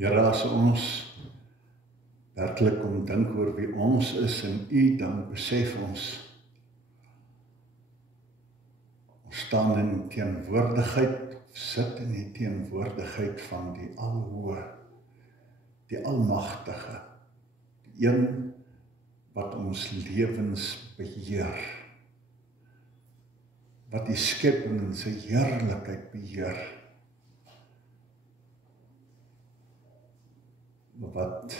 Here, as ons werklik kom dink oor wie ons is in U, dan besef ons staan in teenwoordigheid, sit in die teenwoordigheid van die Alhoë, die Almagtige, die een wat ons lewens beheer, wat die skepping in sy heerlikheid beheer, wat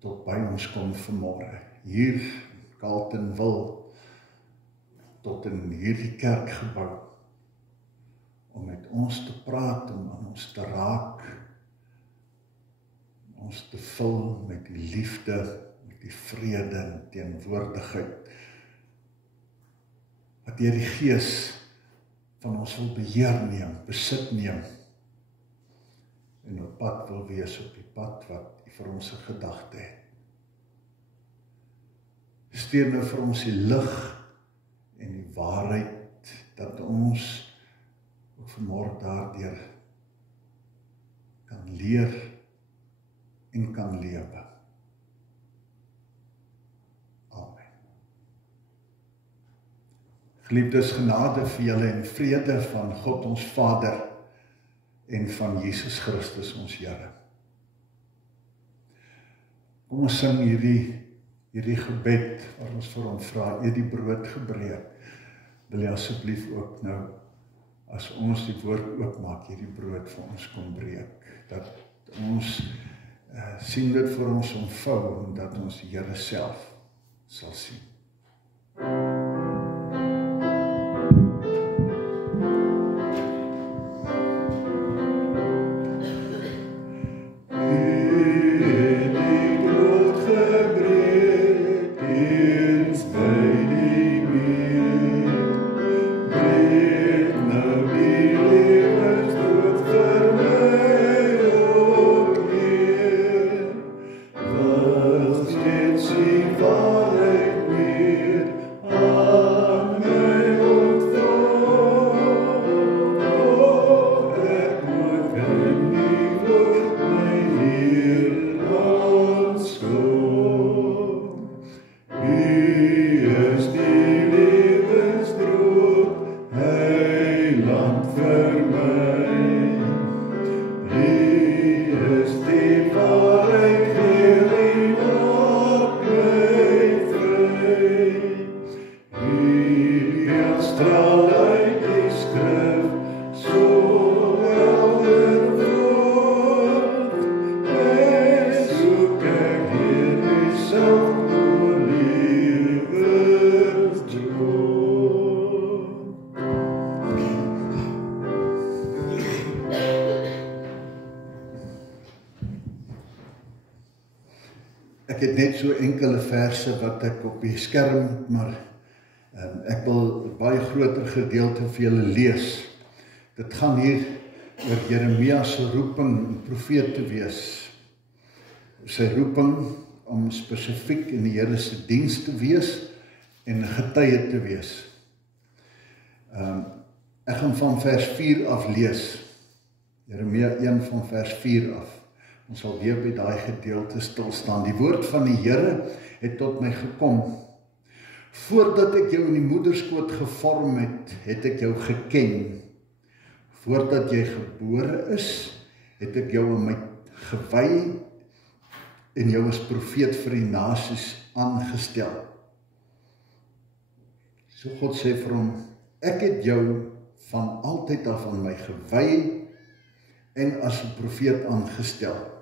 tot by ons kom vanmôre, hier Carletonville, tot in hierdie kerkgebou, om met ons te praat, om aan ons te raak, ons te vul met die liefde, met die vrede en teenwoordigheid, wat deur die Gees van ons wil beheer neem, besit neem, en op pad wil wees, op die pad wat U vir ons 'n gedagte het. Stuur nou vir ons die lig en die waarheid, dat ons ook vanmôre daardeur kan leer en kan lewe. Amen. Geliefdes, genade vir julle en vrede van God ons Vader en van Jesus Christus ons Here. Kom ons sing hierdie gebed waar ons vir hom vra, U het die brood gebreek. Wil jy asseblief ook nou, as ons die woord oopmaak, hierdie brood vir ons kom breek, dat ons sien dit vir ons ontvou, en dat ons die Here self sal sien. Ek het net so enkele verse wat ek op die skerm, maar ek wil 'n baie groter gedeelte vir julle lees. Dit gaan hier oor Jeremia se roeping om profeet te wees. Sy roeping om spesifiek in die Here se diens te wees en 'n getuie te wees. Ek gaan van vers 4 af lees. Jeremia 1 van vers 4 af. Ons sal weer by daai gedeelte stil staan. Die woord van die Here het tot my gekom. Voordat ek jou in die moederskoot gevorm het, het ek jou geken. Voordat jy gebore is, het ek jou in my gewy en jou as profeet vir die nasies aangestel. So God sê vir hom, ek het jou van altyd af aan my gewy en as 'n profeet aangestel.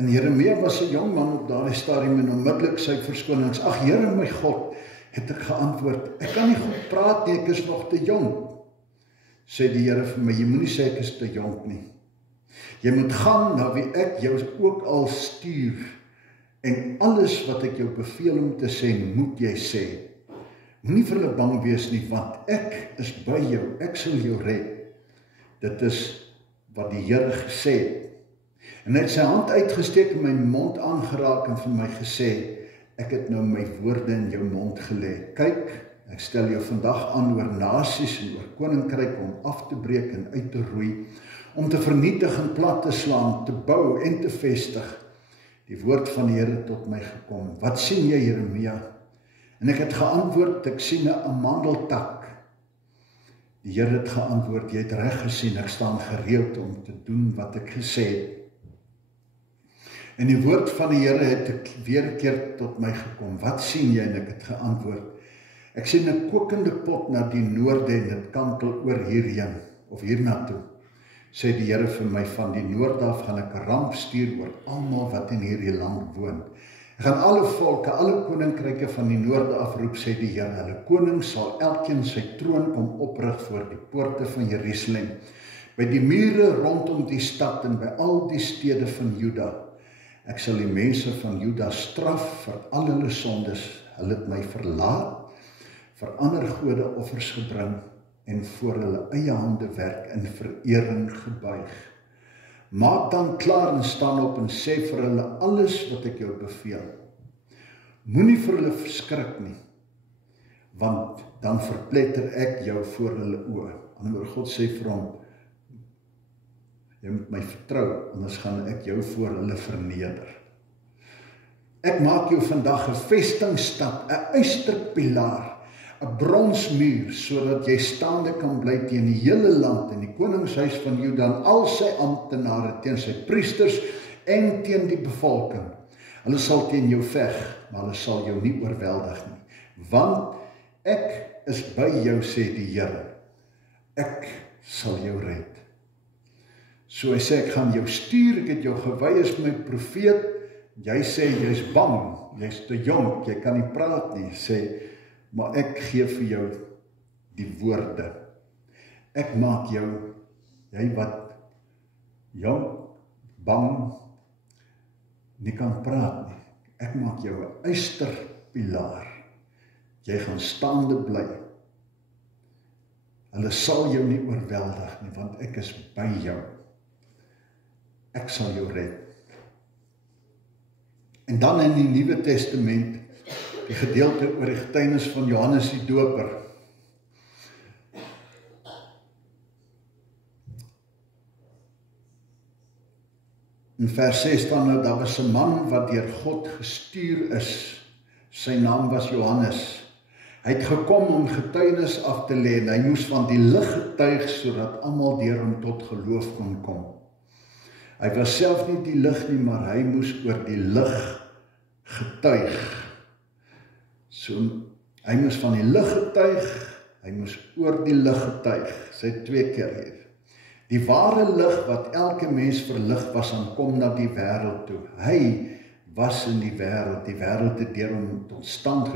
En Jeremia was 'n jong man op daardie stadium en onmiddellik sy verskonings. Ag Here my God, het ek geantwoord, ek kan nie goed praat nie, ek is nog te jong. Sê die Here vir my, jy moenie sê ek is te jonk nie. Jy moet gaan na wie ek jou ook al stuur, en alles wat ek jou beveel om te sê, moet jy sê. Moenie vir hulle bang wees nie, want ek is by jou, ek sal jou red. Dit is wat die Here gesê het. En hy het sy hand uitgesteek en my mond aangeraak en vir my gesê, ek het nou my woorde in jou mond gelê. Kyk, ek stel jou vandag aan oor nasies en oor koninkryk om af te breek en uit te roei, om te vernietig en plat te slaan, te bou en te vestig. Die woord van die Here tot my gekom. Wat sien jy, Jeremia? En ek het geantwoord, ek sien 'n amandeltak. Die Here het geantwoord, jy het reg gesien, ek staan gereed om te doen wat ek gesê het. En die woord van die Here het ek weer 'n keer tot my gekom. Wat sien jy? En ek het geantwoord, ek sien 'n kokende pot na die noorde en dit kantel oor hierheen, of hiernatoe. Sê die Here vir my, van die noord af gaan ek 'n ramp stuur oor almal wat in hierdie land woon. Ek gaan alle volke, alle koninkryke van die noorde afroep, sê die Here. Hulle koning sal elkeen sy troon kom oprig voor die poorte van Jerusalem, by die mure rondom die stad en by al die stede van Juda. Ek sal die mense van Juda straf vir al hulle sondes. Hulle het my verlaat, vir ander gode offers gebring en voor hulle eie hande werk in verering gebuig. Maak dan klaar en staan op en sê vir hulle alles wat ek jou beveel. Moenie vir hulle verskrik nie, want dan verpletter ek jou voor hulle oë. Anderswoorde, God sê vir hom, jy moet my vertrou, anders gaan ek jou voor hulle verneder. Ek maak jou vandag 'n vestingstad, 'n ysterpilaar, 'n bronsmuur, sodat jy staande kan bly teen die hele land en die koningshuis van Juda en al sy amptenare, teen sy priesters en teen die bevolking. Hulle sal teen jou veg, maar hulle sal jou nie oorweldig nie. Want ek is by jou, sê die Here. Ek sal jou red. So hy sê, ek gaan jou stuur, ek het jou gewy as my profeet. Jy sê, jy's bang, jy's te jonk, jy kan nie praat nie, sê, maar ek gee vir jou die woorde. Ek maak jou, jy wat jonk, bang, nie kan praat nie. Ek maak jou 'n ysterpilaar. Jy gaan staande bly. Hulle sal jou nie oorweldig nie, want ek is by jou. Ek sal jou red. En dan in die Nuwe Testament, die gedeelte oor die getuienis van Johannes die Doper. In vers 6 staan, daar was 'n man wat deur God gestuur is. Sy naam was Johannes. Hy het gekom om getuienis af te lê en hy moes van die lig getuig sodat almal deur hom tot geloof kon kom. Hy was self nie die lig nie, maar hy moes oor die lig getuig. So, hy moes van die lig getuig, hy moes oor die lig getuig. Sy 2 keer hier. Die ware lig wat elke mens verlig was en kom na die wêreld toe. Hy was in die wêreld het deur hom tot stand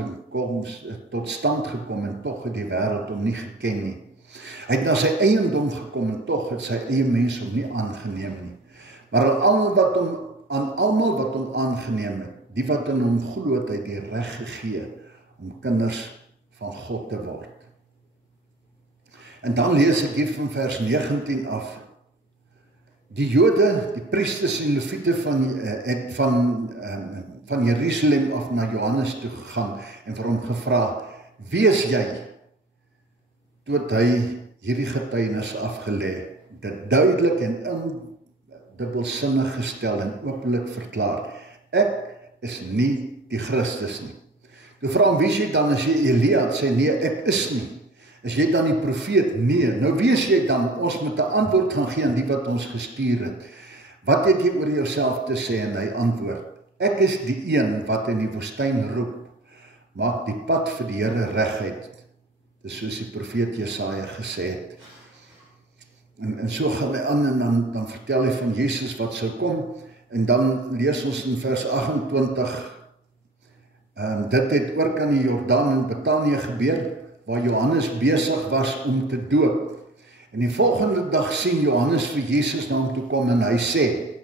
gekom en tog het die wêreld hom nie geken nie. Hy het na sy eiendom gekom en tog het sy eie mense hom nie aangeneem nie. Maar aan almal wat hom aangeneem het, die wat in hom glo, het hy die reg gegee om kinders van God te word. En dan lees ek hier van vers 19 af. Die Jode, die priesters en leviete van Jerusalem af na Johannes toe gegaan en vir hom gevra, wie is jy? Toe het hy hierdie getuienis afgelê, dit duidelik en dubbelsinnig gestel en openlik verklaar. Ek is nie die Christus nie. Toe vra hom, wie is jy dan as jy Elia? Sê nee, ek is nie. Is jy dan die profeet? Nee. Nou wie is jy dan? Ons moet 'n antwoord gaan gee aan die wat ons gestuur het. Wat het jy oor jouself te sê? En hy antwoord, ek is die een wat in die woestyn roep, maak die pad vir die Here reguit. Dis soos die profeet Jesaja gesê het. En so gaan hy aan en dan vertel hy van Jesus wat sou kom, en dan lees ons in vers 28, dit het oor kan die Jordaan in Betanië gebeur, waar Johannes besig was om te doop. En die volgende dag sien Johannes vir Jesus na hom toe kom en hy sê,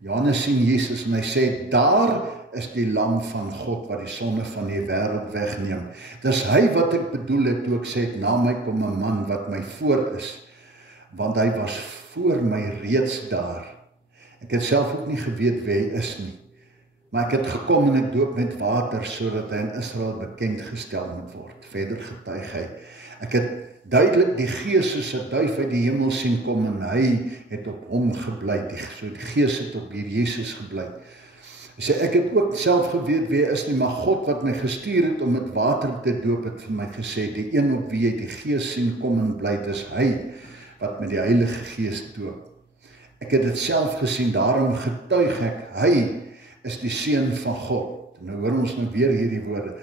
Johannes sien Jesus en hy sê, daar is die lam van God wat die sonde van die wêreld wegneem. Dis hy wat ek bedoel het toe ek sê, na my kom 'n man wat my voor is, want hy was voor my reeds daar. Ek het self ook nie geweet wie hy is nie, maar ek het gekom en ek doop met water, sodat hy in Israel bekend gestel moet word. Verder getuig hy, Ek het duidelik die Gees soos 'n duif uit die hemel sien kom en hy het op hom gebly. So die Gees het op hier Jesus gebly. Hy sê, ek het ook self geweet wie hy is nie, maar God wat my gestuur het om met water te doop het vir my gesê, die een op wie hy die Gees sien kom en bly, dis hy wat met die Heilige Gees doop. Ek het dit self gesien, daarom getuig ek, hy is die Seun van God. Nou hoor ons nou weer hierdie woorde.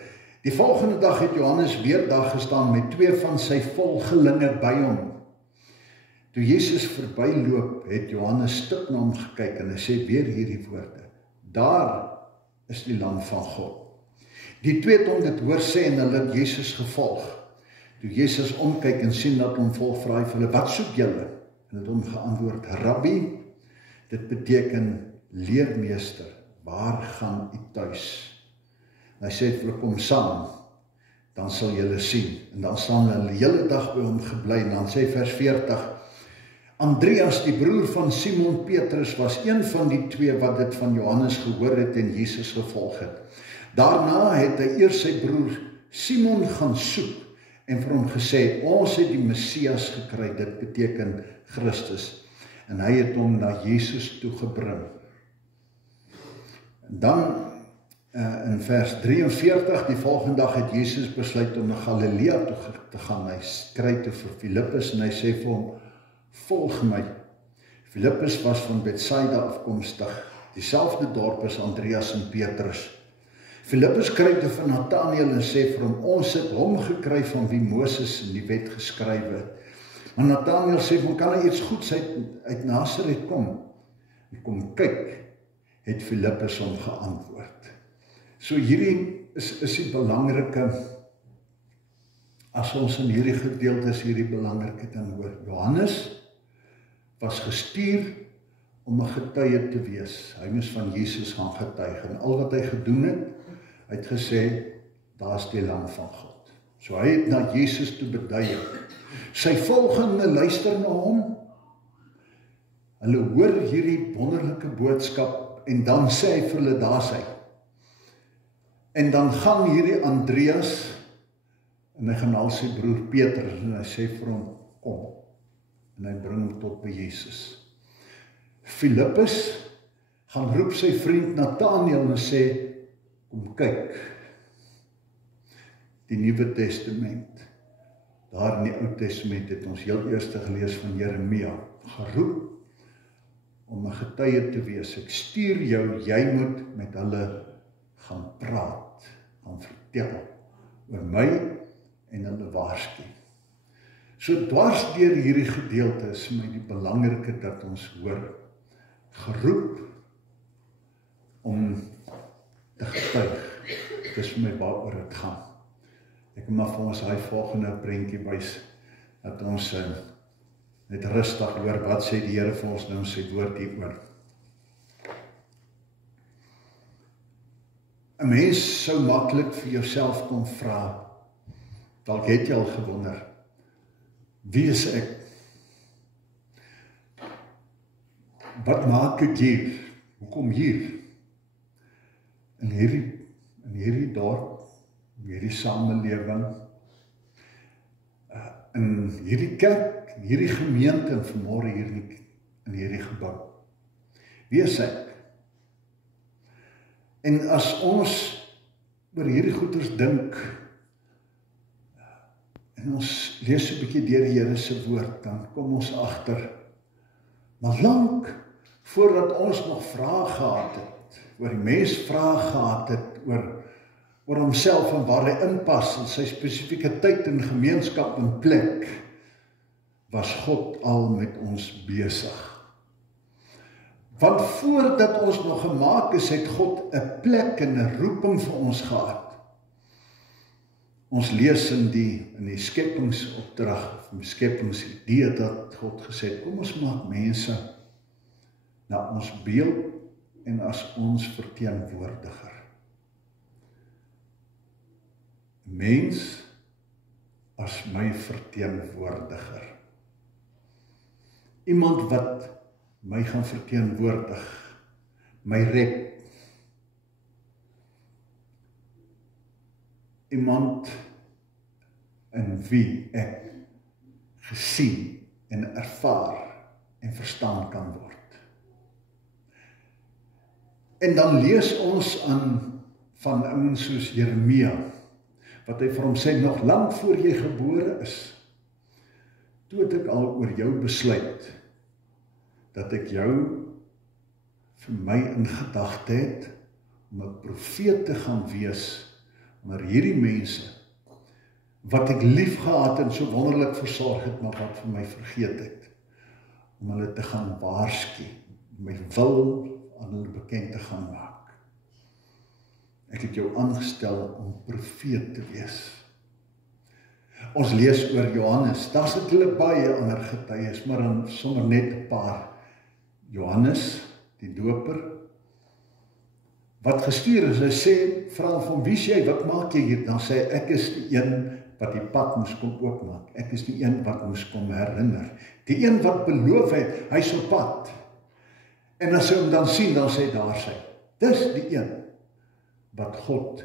Die volgende dag het Johannes weer daar gestaan met 2 van sy volgelinge by hom. Toe Jesus verbyloop, het Johannes stik na hom gekyk en hy sê weer hierdie woorde. Daar is die Lam van God. Die 2 het hom dit hoor sê en hulle het Jesus gevolg. Toe Jesus omkyk en sien dat hom volg, vra hy vir hulle, wat soek julle? En het hom geantwoord, Rabbi, dit beteken leermeester, waar gaan u tuis? En hy sê vir hulle, kom saam, dan sal julle sien. En dan staan hulle die hele dag by hom gebly. En dan sê vers 40, Andreas, die broer van Simon Petrus, was een van die 2 wat dit van Johannes gehoor het en Jesus gevolg het. Daarna het hy eers sy broer Simon gaan soek en vir hom gesê, ons het die Messias gekry, dit beteken Christus. En hy het hom na Jesus toe gebring. En dan in vers 43, die volgende dag het Jesus besluit om na Galilea toe te gaan. Hy skry toe vir Filippus en hy sê vir hom, volg my. Filippus was van Betsaida afkomstig, dieselfde dorp as Andreas en Petrus. Filippus kry toe vir Nathanael en sê vir hom, ons het hom gekry van wie Moses in die wet geskrywe het. Maar Nathanael sê, kan hy iets goeds uit Nasaret kom? En kom kyk, het Filippus hom geantwoord. So hierdie is die belangrike, as ons in hierdie gedeeltes hierdie belangrike ding hoor. Johannes was gestuur om 'n getuie te wees. Hy moes van Jesus gaan getuig en al wat hy gedoen het, hy het gesê, daar's die Lam van God. So hy het na Jesus toe beduie. Sy volgende luister na hom. Hulle hoor hierdie wonderlike boodskap en dan sê hy vir hulle, daar's hy. En dan gaan hierdie Andreas en hy gaan al sy broer Petrus en hy sê vir hom, kom. En hy bring hom tot by Jesus. Filippus gaan roep sy vriend Nathanael en sê, kom kyk. Die Nuwe Testament. Daar in die Ou Testament het ons heel eerste gelees van Jeremia, geroep om 'n getuie te wees. Ek stuur jou, jy moet met hulle gaan praat, gaan vertel oor my en hulle waarsku. So dwars deur hierdie gedeelte is my die belangrike dat ons hoor, geroep om te getuig. Dis vir my waaroor dit gaan. Ek moet maar vir ons hy volgende prentjie wys, dat ons net rustig hoor, wat sê die Here vir ons nou sy woord hieroor. 'n Mens sou maklik vir jouself kon vra, dalk het jy al gewonder, wie is ek? Wat maak ek hier? Hoekom hier? In hierdie dorp, in hierdie samelewing, in hierdie kerk, in hierdie gemeente en vanmôre hier in hierdie gebou. Wie is ek? En as ons oor hierdie goeders dink, en ons lees 'n bietjie deur die Here se woord, dan kom ons agter, maar lank voordat ons nog vrae gehad het, oor die mens vrae gehad het, oor homself en waar hy inpas, in sy spesifieke tyd en gemeenskap en plek, was God al met ons besig. Want voordat ons nog gemaak is, het God 'n plek en 'n roeping vir ons gehad. Ons lees in die skepingsopdrag, die skepingsidee dat God gesê het, kom ons maak mense na ons beeld en as ons verteenwoordiger. Mens as my verteenwoordiger. Iemand wat my gaan verteenwoordig, my rep. Iemand in wie ek gesien en ervaar en verstaan kan word. En dan lees ons aan van ouens soos Jeremia, wat hy vir hom sê, nog lang voor jy gebore is, toe het ek al oor jou besluit, dat ek jou vir my in gedagte het, om 'n profeet te gaan wees, onder hierdie mense, wat ek lief gehad en so wonderlik versorg het, maar wat vir my vergeet het, om hulle te gaan waarsku, my wil aan hulle bekend te gaan maak. Ek het jou aangestel om profeet te wees. Ons lees oor Johannes, daar sit hulle baie ander getuies, maar dan sommer net 'n paar. Johannes, die doper, wat gestuur is, hy sê, vra van wie is jy, wat maak jy hier? Dan sê hy, ek is die een wat die pad moes kom oopmaak, ek is die een wat moes kom herinner, die een wat beloof het, hy is op pad, en as hy hom dan sien, dan sê daar sy, dis die een wat God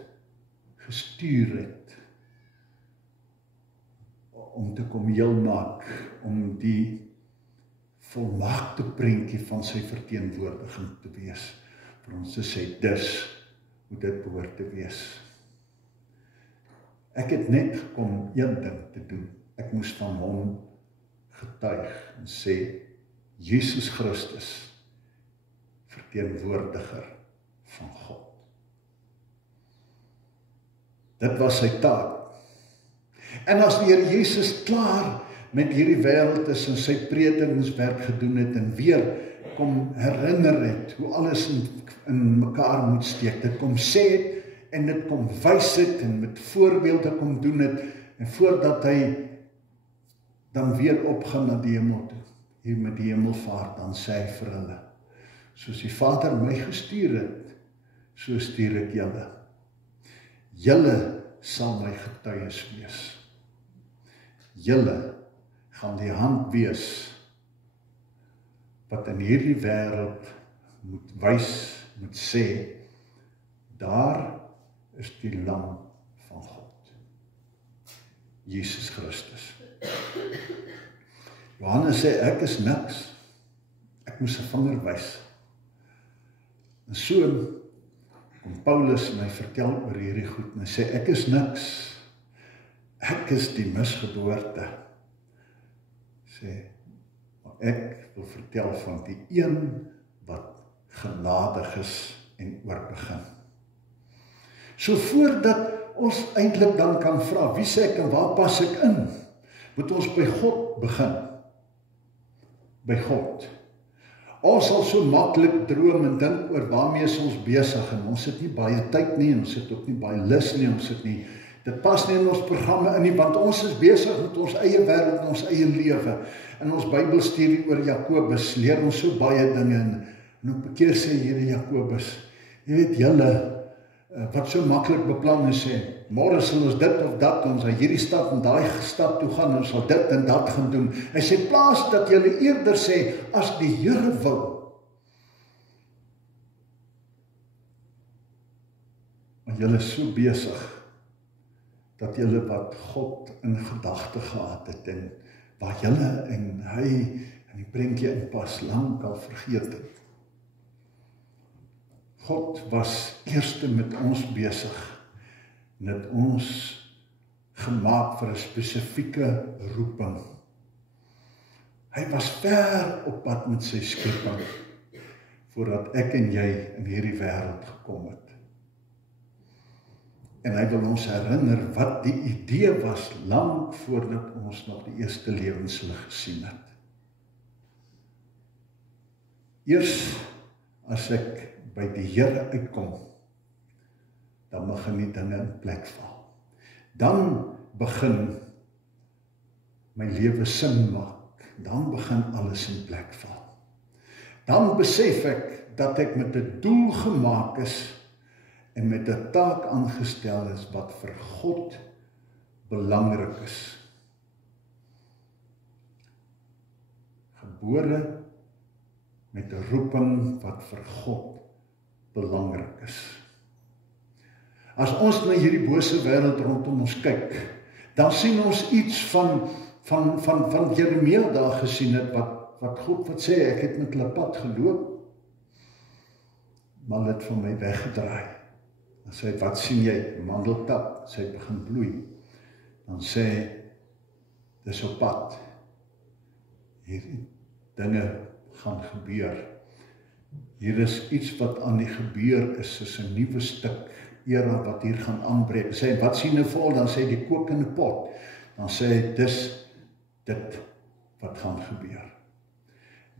gestuur het, om te kom heel maak, om die volmaakte prentjie van sy verteenwoordiging te wees, vir ons te sê, dis hoe dit behoort te wees. Ek het net gekom een ding te doen, ek moes van hom getuig en sê, Jesus Christus, verteenwoordiger van God. Dit was sy taak. En as die Here Jesus klaar met hierdie wêreld is en sy predikingswerk gedoen het en weer kom herinner het hoe alles in mekaar moet steek, dit kom sê het en dit kom wys het en met voorbeelde kom doen het en voordat hy dan weer opgaan na die hemel toe, hier met die hemelvaart, dan sê hy vir hulle, soos die Vader my gestuur het, so stuur ek julle. Julle sal my getuies wees. Julle gaan die hand wees wat in hierdie wêreld moet wys, moet sê, daar is die lam van God. Jesus Christus. Johannes sê, ek is niks. Ek moes 'n vinger wys. En so kom Paulus en hy vertel oor hierdie goed en hy sê, ek is niks. Ek is die misgeboorte. Sê, maar ek wil vertel van die een wat genadig is en oorbegin. So voordat ons eintlik dan kan vra, wie sê ek en waar pas ek in? Moet ons by God begin. By God. Ons sal so maklik droom en dink oor waarmee is ons besig en ons het nie baie tyd nie, ons het ook nie baie lus nie, ons het nie, dit pas nie in ons programme in nie, want ons is besig met ons eie wêreld, ons eie lewe. In ons Bybelstudie oor Jakobus leer ons so baie dinge en op 'n keer sê Here Jakobus, jy weet julle wat so maklik beplan en sê, môre sal ons dit of dat, ons sal hierdie stad en daai stad toe gaan, ons sal dit en dat gaan doen. Hy sê, plaas dat julle eerder sê, as die Here wil. Maar julle is so besig, dat julle wat God in gedagte gehad het, en waar julle en hy in die prentjie inpas, lank al vergeet het. God was eerste met ons besig, en het ons gemaak vir 'n spesifieke roeping. Hy was ver op pad met sy skepping, voordat ek en jy in hierdie wêreld gekom het. En hy wil ons herinner wat die idee was, lank voordat ons nog die eerste lewenslig gesien het. Eers as ek by die Here uitkom, dan begin die dinge in plek val. Dan begin my lewe sin maak. Dan begin alles in plek val. Dan besef ek dat ek met 'n doel gemaak is en met 'n taak aangestel is wat vir God belangrik is. Gebore met 'n roeping wat vir God belangrik is. As ons na hierdie bose wêreld rondom ons kyk, Dan sien ons iets van Jeremia daar gesien het, wat God wat sê, ek het met hulle pad geloop, maar hulle het van my weggedraai. Dan sê hy, wat sien jy? Mandeltak, sê hy begin bloei. Dan sê hy, dis op pad. Hierdie dinge gaan gebeur. Hier is iets wat aan die gebeur is 'n nuwe stuk era wat hier gaan aanbreek. Sê hy, wat sien hy vol? Dan sê hy, die kokende pot. Dan sê hy, dis dit wat gaan gebeur.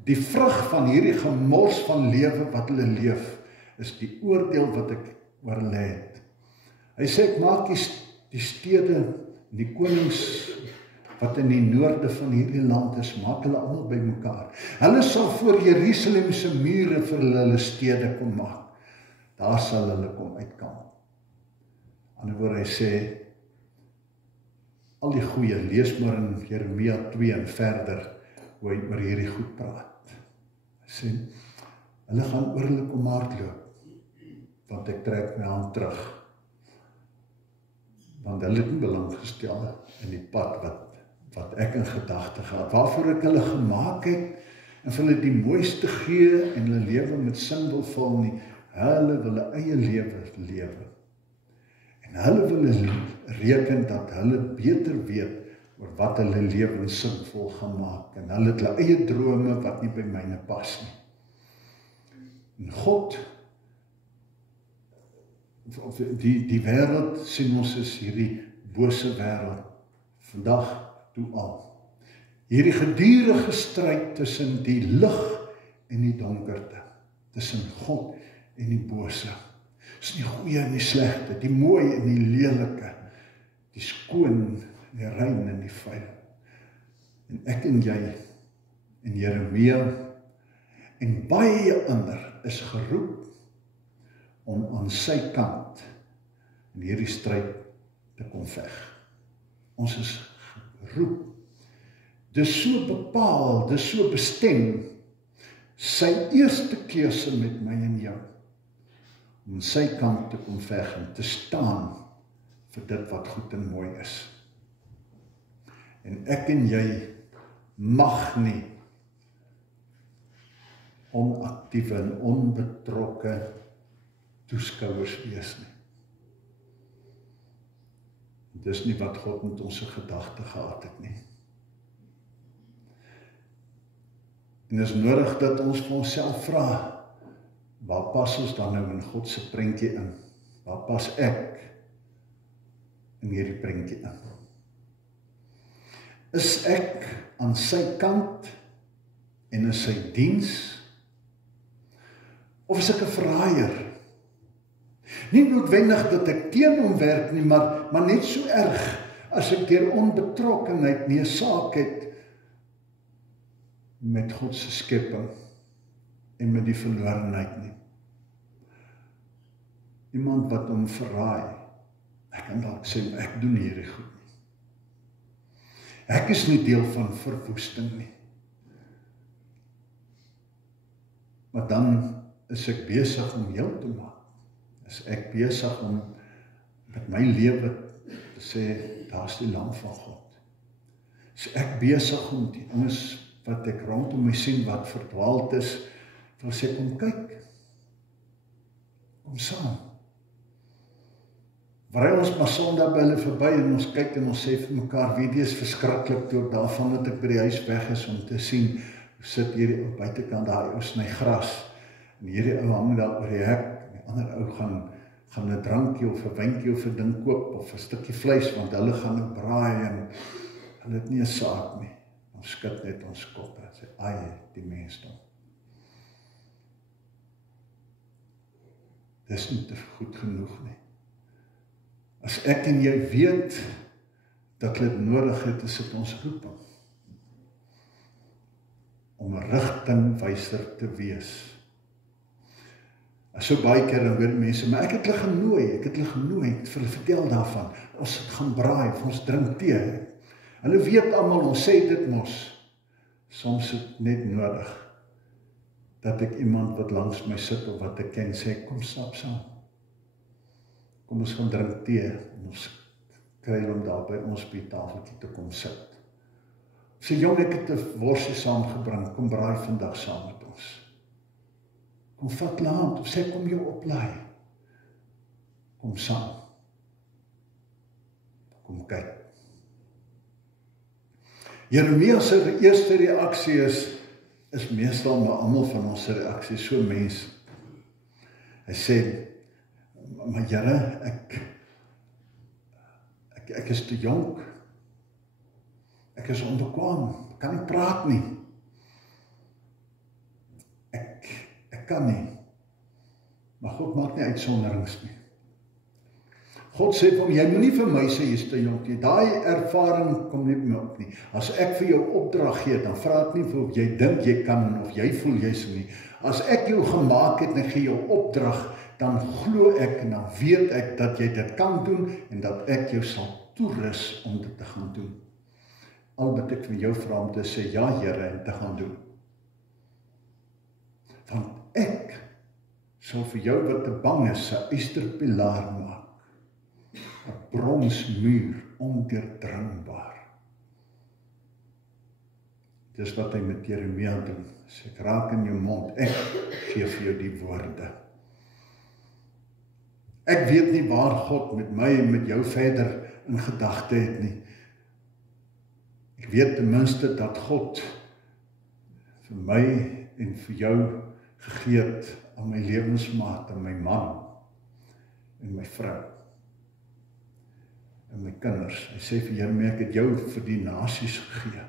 Die vrug van hierdie gemors van lewe wat hulle leef, is die oordeel wat ek oor hulle het. Hy sê, ek maak die stede, die konings wat in die noorde van hierdie land is, maak hulle almal by mekaar. Hulle sal voor Jerusalem se mure vir hulle stede kom maak. Daar sal hulle kom uitkamp. Aan die woord, hy sê, al die goeie, lees maar in Jeremia 2 en verder, hoe hy oor hierdie goed praat. Hy sê, hulle gaan oor hulle kom hardloop, want ek trek my hand terug. Want hulle het nie belang gestel in die pad wat ek in gedagte gehad, waarvoor ek hulle gemaak het, en vir hulle die mooiste gee, en hulle lewe met sin wil vul nie. Hulle wil hulle eie lewe. En hulle wil reken dat hulle beter weet oor wat hulle lewe sinvol gaan maak. En hulle het hulle eie drome wat nie by myne pas nie. En God, die wêreld sien ons is hierdie bose wêreld. Vandag toe al. Hierdie gedurende stryd tussen die lig en die donkerte. Tussen God en die bose. Dis die goeie en die slegte, die mooi en die lelike, die skoon, die rein en die vuil. En ek en jy, en Jeremia, en baie ander is geroep om aan sy kant in hierdie stryd te kom veg. Ons is geroep. Dis so bepaal, dis so bestem, sy eerste keuse met my en jou, om sy kant te kom veg en te staan vir dit wat goed en mooi is. En ek en jy mag nie onactieve en onbetrokke toeskouers wees nie. Dis nie wat God met ons gedagte gehad het nie. En is nodig dat ons vir onsself vra, waar pas ons dan nou in God se prentjie in? Waar pas ek in hierdie prentjie in? Is ek aan sy kant en in sy diens? Of is ek 'n verraaier? Nie noodwendig dat ek teen hom werk nie, maar net so erg as ek deur onbetrokkenheid nie 'n saak het met God se skepping en met die verlorenheid nie. Iemand wat hom verraai, ek kan dalk sê, ek doen hierdie goed nie. Ek is nie deel van verwoesting nie. Maar dan is ek besig om heel te maak. Is ek besig om met my lewe te sê, daar is die lam van God. Is ek besig om die ouens wat ek rondom my sien, wat verdwaald is, wil sê, kom kyk, kom saam. Waar ons maar Sondag by hulle verby en ons kyk en ons sê vir mekaar, weet jy, is verskriklik toe daarvan dat ek by die huis weg is om te sien, hoe sit hierdie ou buitekant daai ou sny gras, en hierdie ou hang daar oor die hek, en die ander ou gaan 'n drankie of 'n wynkie of 'n ding koop, of 'n stukkie vleis, want hulle gaan nou braai, en hulle het nie 'n saak nie. Ons skud net ons koppe, sê, ai, die mensdom. Dis nie te goed genoeg nie. As ek en jy weet, dat hulle nodig het, is dit ons roeping, om 'n rigtingwyser te wees. So baie keer dan hoor mense, maar ek het hulle genooi, ek het hulle vertel daarvan, ons gaan braai, ons drink tee. Hulle weet almal, ons sê dit mos, soms is dit net nodig, dat ek iemand wat langs my sit, of wat ek ken, sê, kom stap saam. Kom ons gaan drink tee, en ons kry hulle om daar by ons by die tafeltjie te kom sit. Sê, jong, ek het 'n worsie saamgebring, kom braai vandag saam met ons. Kom vat land, of sê, kom jou oplaai. Kom saam. Kom kyk. Jeremia se eerste reaksie is meestal maar almal van ons reaksie, so mens. Hy sê, maar Here, ek is te jonk. Ek is onbekwaam, ek kan nie praat nie. Ek kan nie. Maar God maak nie uitsonderings nie. God sê vir hom, jy moet nie vir my sê, jy is te jonk nie. Daai ervaring kom nie meer op nie. As ek vir jou opdrag gee, dan vra ek nie vir of jy dink jy kan, of jy voel jy sou nie. As ek jou gemaak het en ek gee jou opdrag, dan glo ek en dan weet ek dat jy dit kan doen, en dat ek jou sal toerus om dit te gaan doen. Al wat ek vir jou vra om te sê, ja Here, en te gaan doen. Want ek sal vir jou wat te bang is, 'n ysterpilaar maak. 'n bronsmuur, ondeurdringbaar. Dis wat hy met Jeremia doen. Sê, ek raak in jou mond, ek gee vir jou die woorde. Ek weet nie waar God met my en met jou verder in gedagte het nie. Ek weet ten minste dat God vir my en vir jou gegee het aan my lewensmaat, aan my man en my vrou en my kinders. Hy sê vir Jeremia, ek het jou vir die nasies gegee.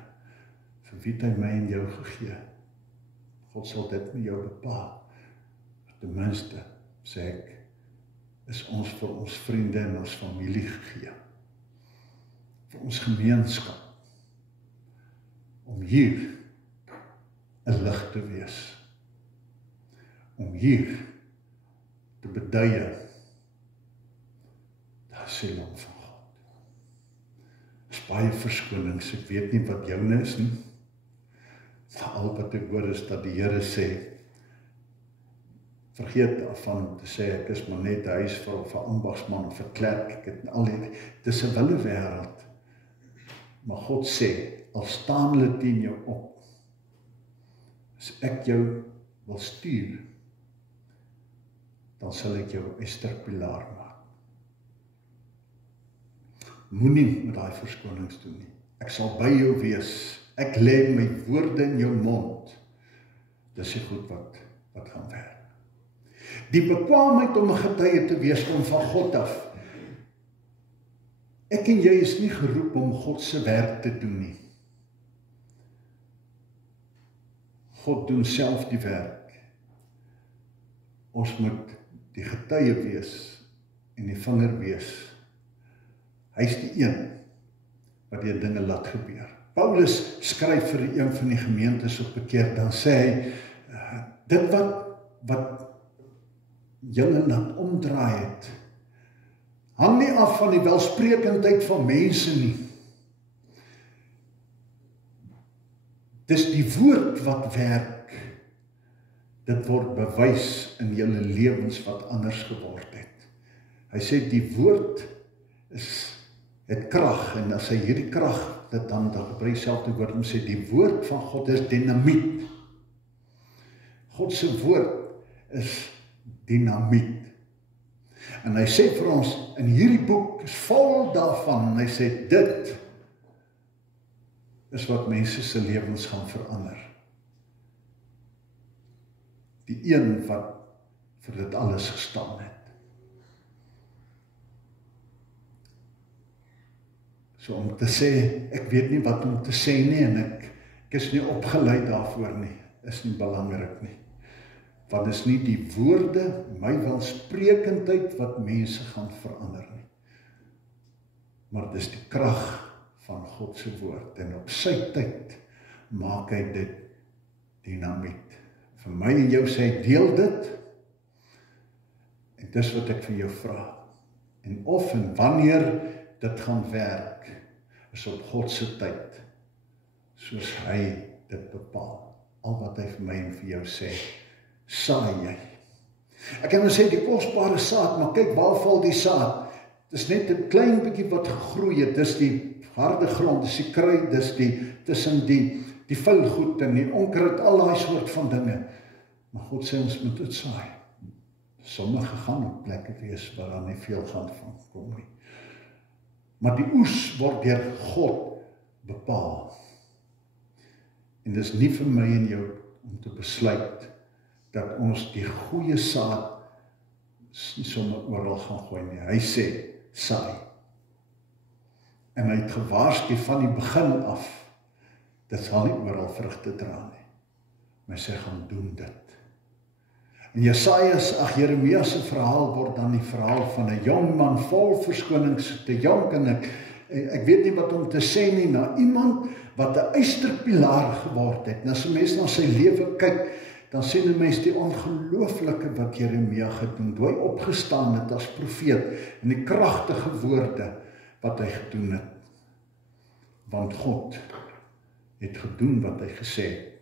Vir wie het hy my en jou gegee? God sal dit met jou bepaal. Ten minste, sê ek, is ons vir ons vriende en ons familie gegee. Vir ons gemeenskap. Om hier 'n lig te wees. Om hier te beduie, daar is die lam van God. Is baie verskonings, ek weet nie wat joune is nie. Al wat ek hoor is dat die Here sê, vergeet daarvan om te sê, ek is maar net 'n huisvrou of 'n ambagsman of 'n klerk, ek het al dit, dis 'n wille wêreld. Maar God sê, al staan hulle teen jou op, as ek jou wil stuur, dan sal ek jou 'n ysterpilaar maak. Moenie met daai verskonings doen nie. Ek sal by jou wees. Ek lê my woorde in jou mond. Dis die goed wat gaan werk. Die bekwaamheid om 'n getuie te wees kom van God af. Ek en jy is nie geroep om God se werk te doen nie. God doen self die werk. Ons moet die getuie wees en die vinger wees. Hy is die een wat die dinge laat gebeur. Paulus skryf vir een van die gemeentes op bekeer, dan sê hy, dit wat julle laat omdraai het, hang nie af van die welsprekendheid van mense nie. Dis die woord wat werk. Dit word bewys in julle lewens wat anders geword het. Hy sê die woord het krag, en as hy hierdie krag, dit dan gebruik selfde woord om sê, die woord van God is dinamiet. God se woord is dinamiet. En hy sê vir ons, in hierdie boek is vol daarvan, en hy sê, dit is wat mense se lewens gaan verander. Die een wat vir dit alles gestaan het. So om te sê, ek weet nie wat om te sê nie, en ek is nie opgeleid daarvoor nie, is nie belangrik nie. Want is nie die woorde, my welsprekendheid wat mense gaan verander nie. Maar dis die krag van God se woord, en op sy tyd maak hy dit dinamiet. Vir my en jou sê hy, deel dit, en dis wat ek vir jou vra. En of en wanneer dit gaan werk, is op God se tyd, soos hy dit bepaal. Al wat hy vir my en vir jou sê, saai jy. Ek kan nou sê die kosbare saad, maar kyk waar val die saad? Dis net 'n klein bietjie wat gegroei het. Dis die harde grond, dis die kruid, dis tussen die vuil goed en die onkruid, al daai soort van dinge. Maar God sê ons moet dit saai. Sommige gaan op plekke wees waar daar nie veel gaan van kom nie. Maar die oes word deur God bepaal. En dis nie vir my en jou om te besluit dat ons die goeie saad nie sommer oral gaan gooi nie. Hy sê, saai. En hy het gewaarsku van die begin af, dit sal nie oral vrugte dra nie. Maar hy sê, gaan doen dit. En Jeremia se verhaal word dan die verhaal van 'n jong man vol verskonings te jonk, en ek weet nie wat om te sê nie, na iemand wat 'n eysterpilaar geword het. En as 'n mens na sy lewe kyk, dan sien 'n mens die ongelooflike wat Jeremia gedoen, hoe hy opgestaan het as profeet, en die kragtige woorde wat hy gedoen het. Want God het gedoen wat hy gesê het.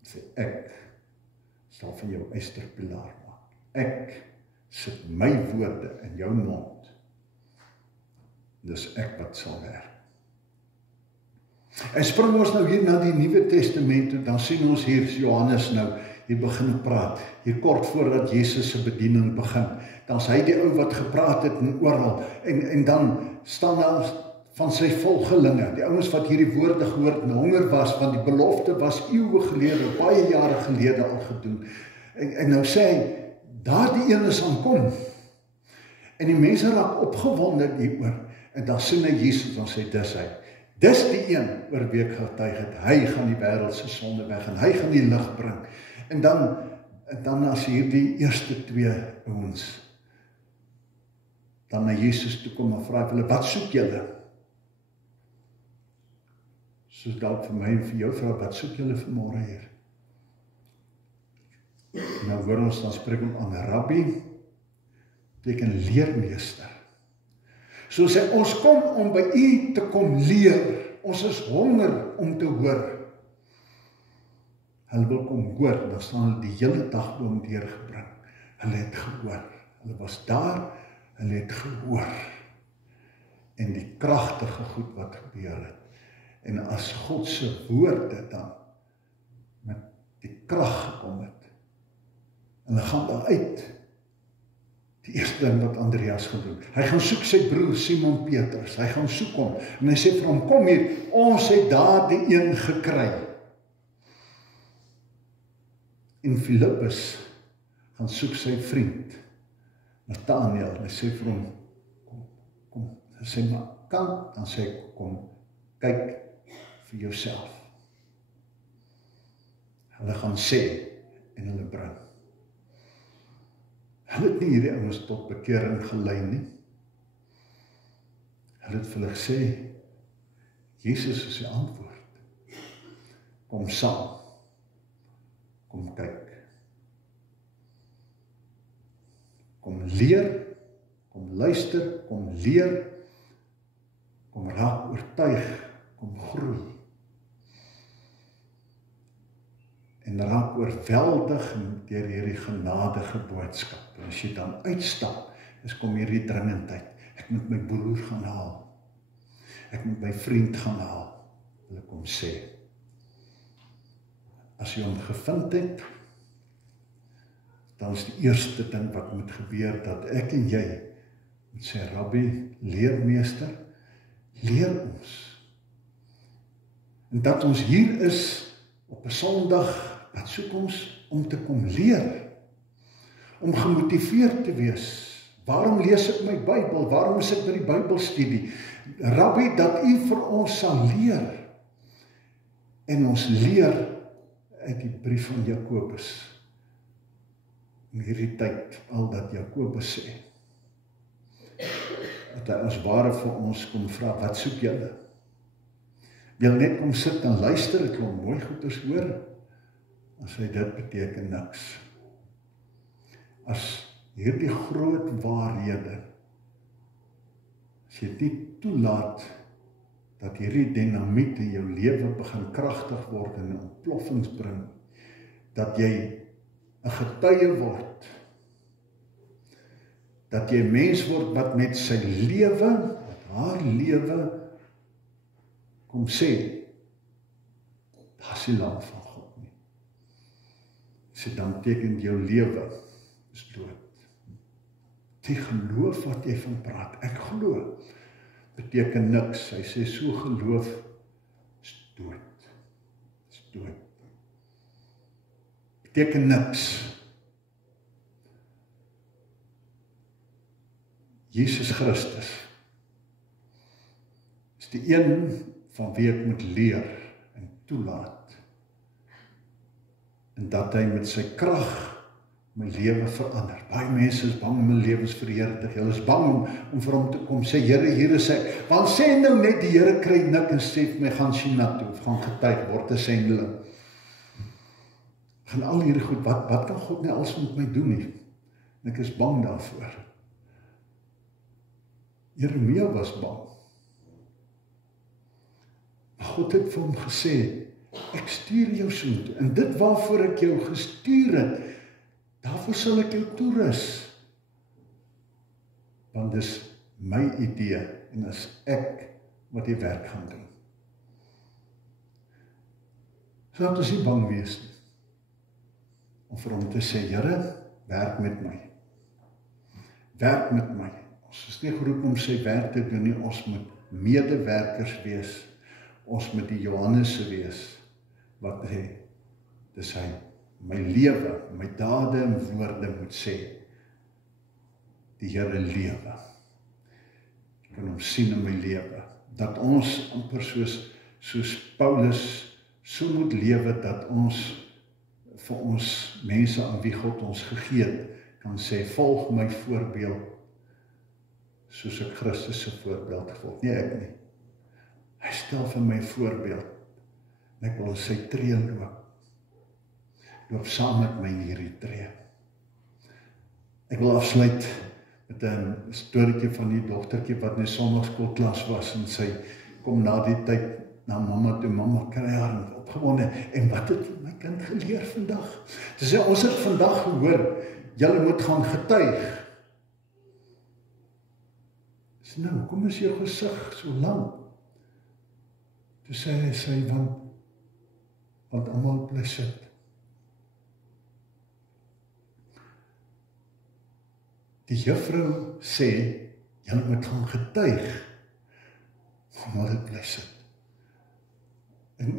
Hy sê, ek sal van jou eysterpilaar maak. Ek sit my woorde in jou mond. Dis ek wat sal werk. En spring ons nou hier na die Nuwe Testament toe, dan sien ons hier Johannes nou, hier begin praat, hier kort voordat Jesus se bediening begin. Dan is hy die ou wat gepraat het en oral, en dan staan daar van sy volgelinge, die ouens wat hierdie woorde gehoord en honger was, want die belofte was eeue gelede, baie jare gelede al gedoen. En nou sê hy, daardie een is aankom. En die mense raak opgewonde hieroor, en dan sien hy Jesus, dan sê dis hy. Dis die een oor wie ek getuig het, hy gaan die wêreld se sonde weg, en hy gaan die lig bring. En dan as hierdie eerste twee ouens dan na Jesus toe kom en vra hulle, wat soek julle? Soos dalk vir my en vir jou vra, wat soek julle vanmôre hier? Nou hoor ons, dan spreek ons aan rabbi, beteken leermeester. So sê, ons kom om by u te kom leer, ons is honger om te hoor. Hulle wil kom hoor, dan staan hulle die hele dag oom deurgebring. Hulle het gehoor, hulle was daar, hulle het gehoor. En die kragtige goed wat gebeur het. En as God se woorde dan met die krag gekom het, en hulle gaan daar uit, die eerste ding wat Andreas gedoen, hy gaan soek sy broer Simon Petrus, hy gaan soek hom, en hy sê vir hom, kom hier, ons het daar die een gekry. En Filippus gaan soek sy vriend, Nathanael, en hy sê vir hom, kom, hy sê, maar kan, dan sê hy, kom, kyk vir jouself. Hulle gaan sê, en hulle bring. Hulle het nie hierdie ouens tot bekering gelei nie. Hulle het vir hulle gesê, Jesus is die antwoord. Kom saam. Kom kyk. Kom leer, kom luister, kom leer, kom raak oortuig, kom groei. En raak oorweldig deur hierdie genadige boodskap. En as jy dan uitstap, is kom hierdie dringendheid. Ek moet my broer gaan haal. Ek moet my vriend gaan haal. Hulle kom sê, as jy hom gevind het, dan is die eerste ding wat moet gebeur, dat ek en jy moet sê, Rabbi, leermeester, leer ons. En dat ons hier is, op 'n Sondag, wat soek ons om te kom leer, om gemotiveerd te wees. Waarom lees ek my Bybel? Waarom is ek by die Bybelstudie? Rabbi, dat u vir ons sal leer. En ons leer uit die brief van Jakobus. In hierdie tyd, al dat Jakobus sê, dat hy as ware vir ons kom vra, wat soek julle? Wil net kom sit en luister, het hom mooi goeders hoor, as hy dit beteken niks. As hierdie groot waarhede, as jy dit toelaat, dat hierdie dinamiet in jou lewe begin kragtig word en ontploffings bring, dat jy 'n getuie word, dat jy 'n mens word wat met sy lewe, met haar lewe, kom sê, daar is die lam van God nie. So dan beteken jou lewe is dood. Die geloof wat jy van praat, ek glo, beteken niks. Hy sê so geloof is dood. Is dood. Beteken niks. Jesus Christus is die een van wie ek moet leer en toelaat. En dat hy met sy krag my lewe verander. Baie mense is bang om hulle lewens verheerlik. Hulle is bang om vir hom te kom sê, Here, hier is ek. Want sê nou net, die Here kry nik en sê vir my, gaan China toe, of gaan getuig, word 'n sendeling. Gaan al hierdie goed, wat kan God nie alles met my doen nie? En ek is bang daarvoor. Jeremia was bang. Maar God het vir hom gesê, ek stuur jou soontoe, en dit waarvoor ek jou gestuur het, daarvoor sal ek jou toerus. Want dis my idee, en as ek wat die werk gaan doen. So dat ons nie bang wees nie. Om vir hom te sê, Here, werk met my. Werk met my. Ons is nie geroep om sy werk te doen nie, ons moet medewerkers wees. Ons moet die Johannese wees, wat hy, dis hy, my lewe, my dade en woorde moet sê, die Here lewe. Ek kan hom sien in my lewe, dat ons amper soos Paulus so moet lewe, dat ons vir ons mense aan wie God ons gegee het, kan sê, volg my voorbeeld, soos ek Christus se voorbeeld gevolg. Nee, ek nie. Hy stel vir my voorbeeld, en ek wil in sy tree loop. Loop saam met my in hierdie tree. Ek wil afsluit met 'n storieetjie van die dogtertjie wat in die sonndagskoolklas was, en sy kom na die tyd na mamma toe, mamma kry haar opgewonde, en wat het my kind geleer vandag? Sy sê, ons het vandag gehoor, julle moet gaan getuig. Sy sê, nou, kom is jou gesig so lang? Toe sê sy, want almal bly sit. Die juffrou sê, julle moet gaan getuig, almal het bly sit. En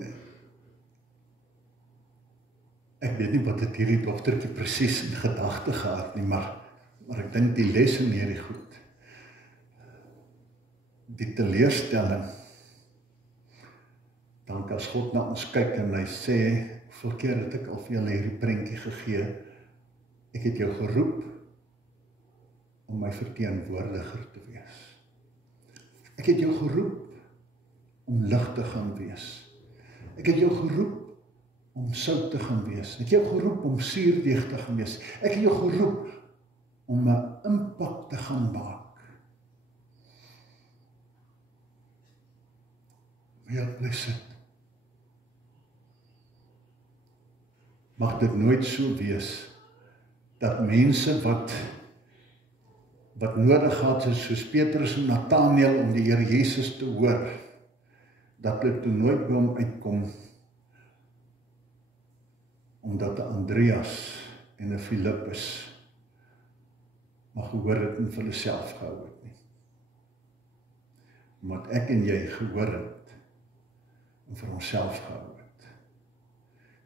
ek weet nie wat het hierdie dogtertjie presies in gedagte gehad nie, maar ek dink die les in hierdie goed, die teleurstelling, dan as God na ons kyk en hy sê, hoeveel keer het ek al vir julle hierdie prentjie gegee, ek het jou geroep om my verteenwoordiger te wees. Ek het jou geroep om lig te gaan wees. Ek het jou geroep om sout te gaan wees. Ek het jou geroep om suurdeeg te gaan wees. Ek het jou geroep om 'n impak te gaan maak. Ja, bly sit. Mag dit nooit so wees, dat mense wat nodig gehad is, soos Petrus en Nathanael, om die Here Jesus te hoor, dat dit toe nooit by hom uitkom, omdat 'n Andreas en 'n Filippus maar gehoor het en vir hulle self gehou het nie. Omdat ek en jy gehoor het en vir onsself gehou het.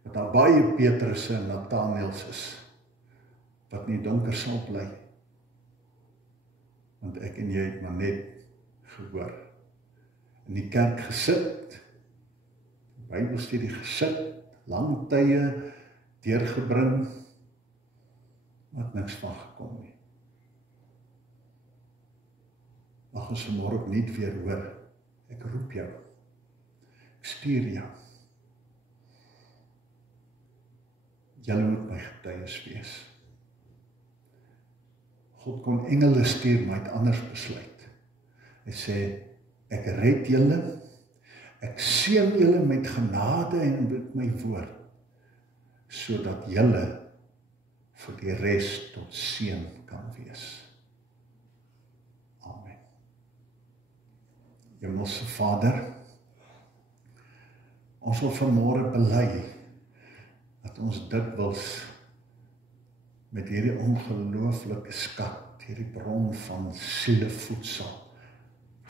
Dat daar baie Petrusse en Nathanaels is, wat nie donker sal bly, want ek en jy het maar net gehoor. In die kerk gesit, Bybelstudie gesit, lang tye deurgebring, wat niks van gekom nie. Mag ons vanmôre opnuut weer hoor, ek roep jou, ek stuur jou. Julle moet my getuies wees. God kon engele stuur, maar het anders besluit. Hy sê, ek red julle, ek seën julle met genade en met my woord, sodat julle vir die res tot seën kan wees. Hemelse Vader, ons wil vanmôre bely dat ons dikwels met hierdie ongelooflike skat, hierdie bron van sielevoedsel,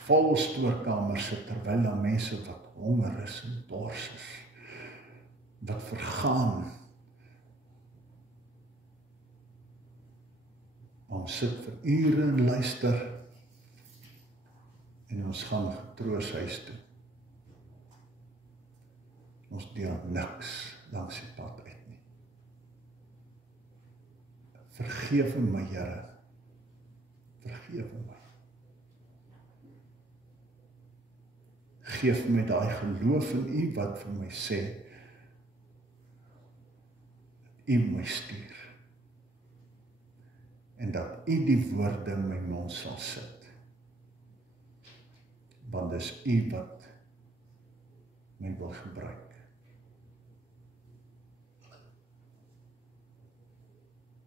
vol stoorkamers sit, terwyl daar mense wat honger is en dors is, wat vergaan. Ons sit vir ure en luister, en ons gaan getroos huis toe. Ons deel niks langs die pad uit nie. Vergewe my, Here. Vergewe my. Geef my daai geloof in U wat vir my sê, dat U my stuur. En dat U die woorde in my mond sal sit. Want dis U wat my wil gebruik.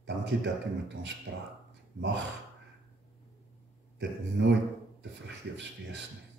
Dankie dat U met ons praat. Mag dit nooit te vergeefs wees nie.